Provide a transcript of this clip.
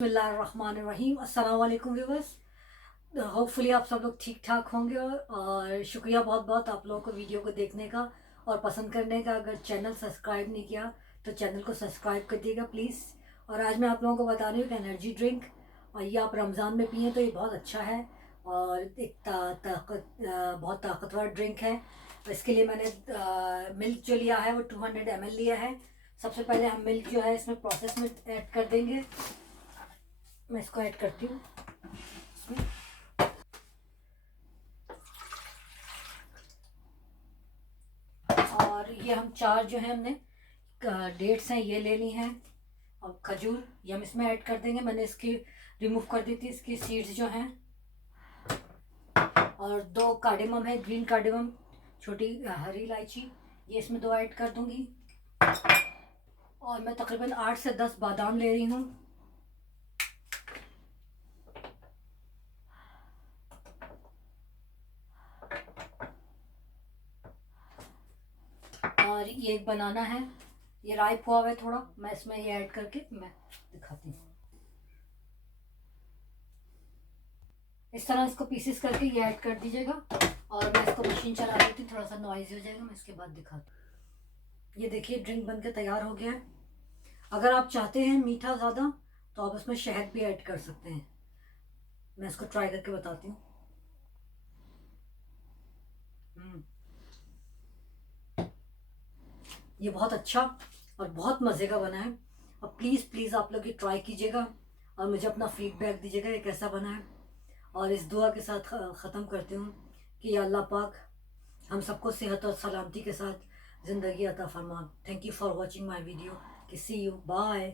बिस्मिल्लाहिर्रहमानिर्रहीम। अस्सलाम वालेकुम व्यूअर्स। होपफुली आप सब लोग ठीक ठाक होंगे और शुक्रिया बहुत बहुत आप लोगों को वीडियो को देखने का और पसंद करने का। अगर चैनल सब्सक्राइब नहीं किया तो चैनल को सब्सक्राइब कर दिएगा प्लीज़। और आज मैं आप लोगों को बता रही हूँ कि एनर्जी ड्रिंक, और ये आप रमज़ान में पिए तो ये बहुत अच्छा है और एक बहुत ताकतवर ड्रिंक है। तो इसके लिए मैंने मिल्क जो लिया है वो 200 ml लिया है। सबसे पहले हम मिल्क जो है इसमें प्रोसेस में ऐड कर देंगे। मैं इसको ऐड करती हूँ इसमें। और ये हम चार जो है हमने डेट्स हैं ये लेनी है, और खजूर ये हम इसमें ऐड कर देंगे। मैंने इसकी रिमूव कर दी थी, इसकी सीड्स जो हैं। और 2 कार्डेमम है, ग्रीन कार्डेमम, छोटी हरी इलायची, ये इसमें 2 ऐड कर दूंगी। और मैं तकरीबन 8 से 10 बादाम ले रही हूँ। और ये एक बनाना है, ये राइप हुआ हुआ है थोड़ा, मैं इसमें ये ऐड करके मैं दिखाती हूँ। इस तरह इसको पीसेस करके ये ऐड कर दीजिएगा। और मैं इसको मशीन चला देती हूँ, थोड़ा सा नॉइज हो जाएगा, मैं इसके बाद दिखाती हूँ। ये देखिए ड्रिंक बनकर तैयार हो गया है। अगर आप चाहते हैं मीठा ज़्यादा तो आप इसमें शहद भी ऐड कर सकते हैं। मैं इसको ट्राई करके बताती हूँ। ये बहुत अच्छा और बहुत मज़े का बना है। और प्लीज़ प्लीज़ आप लोग ये ट्राई कीजिएगा और मुझे अपना फीडबैक दीजिएगा ये कैसा बना है। और इस दुआ के साथ ख़त्म करती हूँ कि या अल्लाह पाक हम सबको सेहत और सलामती के साथ ज़िंदगी अता फरमा। Thank you for watching my video. See you, bye.